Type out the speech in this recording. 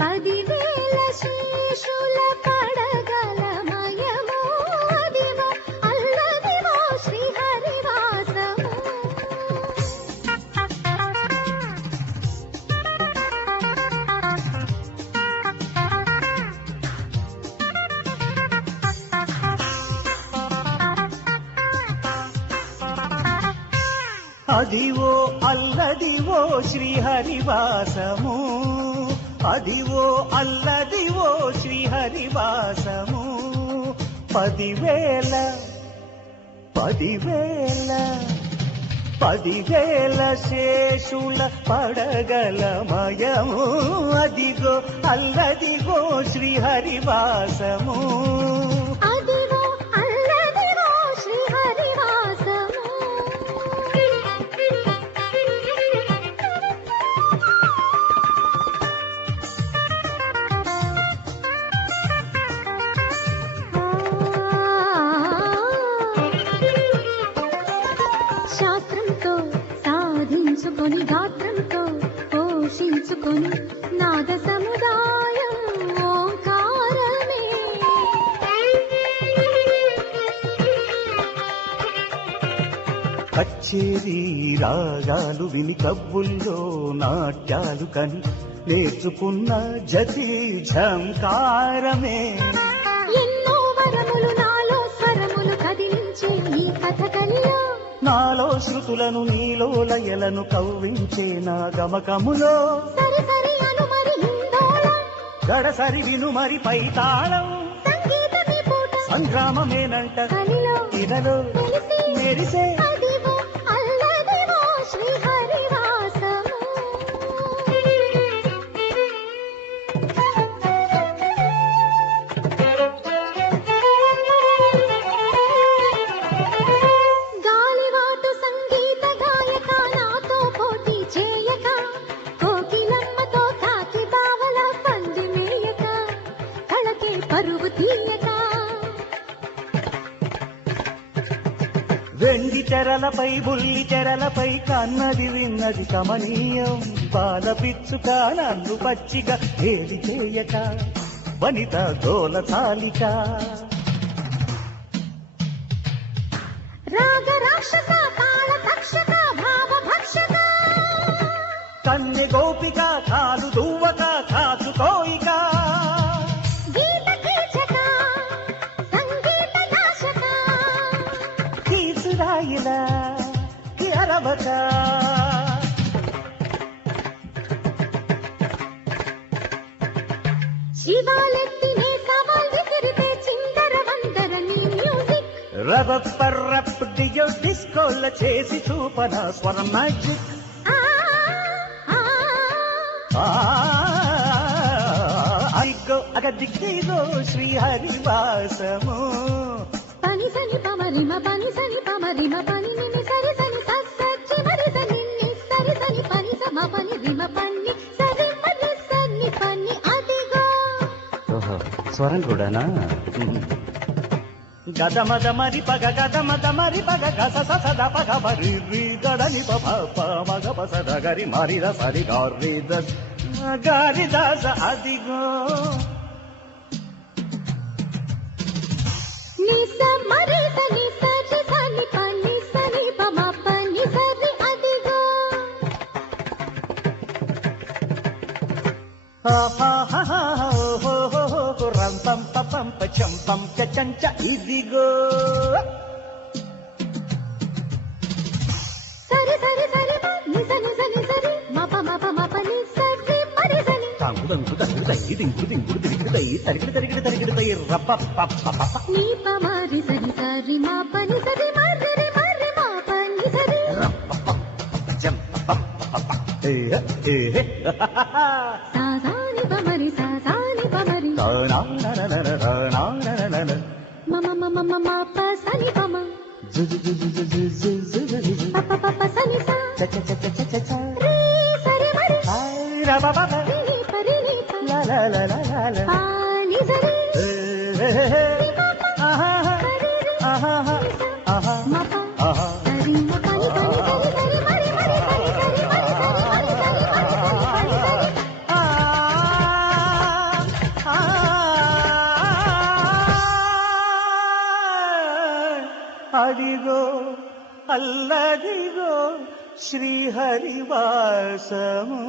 పదివేల శేషుల పడగలమయము అదివో అల్లదివో శ్రీహరివాసము. అదివో అల్లదివో శ్రీహరివాసము, అదివో అల్లదివో శ్రీహరివాసము. పదివేల పదివేల పదివేల శేషుల పడగలమయము అదిగో అల్లదిగో శ్రీహరివాసము. అదివో అల్లదివో శ్రీహరివాసము. శాస్త్రంతో సాధించుకొని గాత్రంతో పోషించుకొని నాద సముదాయం ఓంకారమే. కచ్చేరి రాగాలు విని కబ్బుల్లో నాట్యాలు కని నేర్చుకున్న జతి ఝంకారమే. ఎన్నో వరములు నాలో స్వరములు కదిలించే ఈ కథకల్లో, నాలో శృతులను నీలో లయలను కవ్వించే నా గమకములో, సరి సరి అను మరి హిందోళం, గడసరి విను మరి పైతాళం. సంగీతమే పూట సంగ్రామమేనంట కలిలో ఇదలో తెలిసి మెరిసే అదివో అల్లదివో శ్రీహరివాసము. గాలివాటు సంగీత గాయక నాతో పోటీ చేయక, కోకిలమ్మతో కాకి బావల పంది మేయక, కళకే పరుగు తీయక. వెండి తెరలపై బుల్లి తెరలపై కన్నది విన్నది కమనీయం. బాల పిచ్చుక నన్ను పచ్చిగా ఏడి చేయక వనిత గోల చాలిక. రాగరాక్షక కాల తక్షక భావ భక్షక, కన్నె గోపిక కాలు దువ్వక కాచుకోయిక. గీత కీచక సంగీత నాశక, తీసురాయిలా అరవక. శివాలెత్తినే సవాల్ విసిరితే చిందర వందర నీ మ్యూజిక్. రబప్పర్రప్ డియో డిస్కోల చేసి చూపన స్వరం మ్యాజిక్. ఆ ఆ అదిగో అగదిగో శ్రీహరివాసము. పని సని పమరిమ పని సని పమరిమ పని నిని సరి సని సచ్చి మరి సని సరి సని పని సమ పని రిమ పన్ని సరి మరి సని పన్ని అదిగో. ఓహో స్వరం కూడానా? గదమద మరి పగ గదమద మరి పగ గస సద పగ మరి రి గడని ప మగ పసద గరి మరి ద సరి గారి ద గారి దాస అదిగో. ని స మరి సని సచి సని పని సని పమ పని సరి అదిగో. రం పం పం పం పం చంచ ఇదిగో. సరి సరి సరి ని సని సని సరి మప మప మప ని సరి మరి సని తంగుదంగు తంగుదై దింగుడు దింగుడు దిగుడుదై తరిగిడి తరిగిడి తరిగిడిదై రప్ప పప్ప. నీ ప మరి సని సరి మా పని సరి మరి రి మరి మా పని సరి జం పం పప్ప ఏ ఏ సా సాని ప మరి సా సాని ప మరి నా నా నా నా నా నా నా మమ మమ మమ ప సని పమ జు జు జు జు జు జు జు జు జు ప ప ప సని సా చ చ చ చ చ చ రి సరి మరి ఐ రా బా బా రి ని ప రి ని ప లా లా లా లా లా పా ని సరి ఆహా ఆహా ఆహా మా ప ఆహా సరి మ పని పని సరి సరి మరి మరి సరి సరి మరి సరి మరి సరి మరి సరి ఆ అదిగో అల్లదిగో శ్రీహరివాసము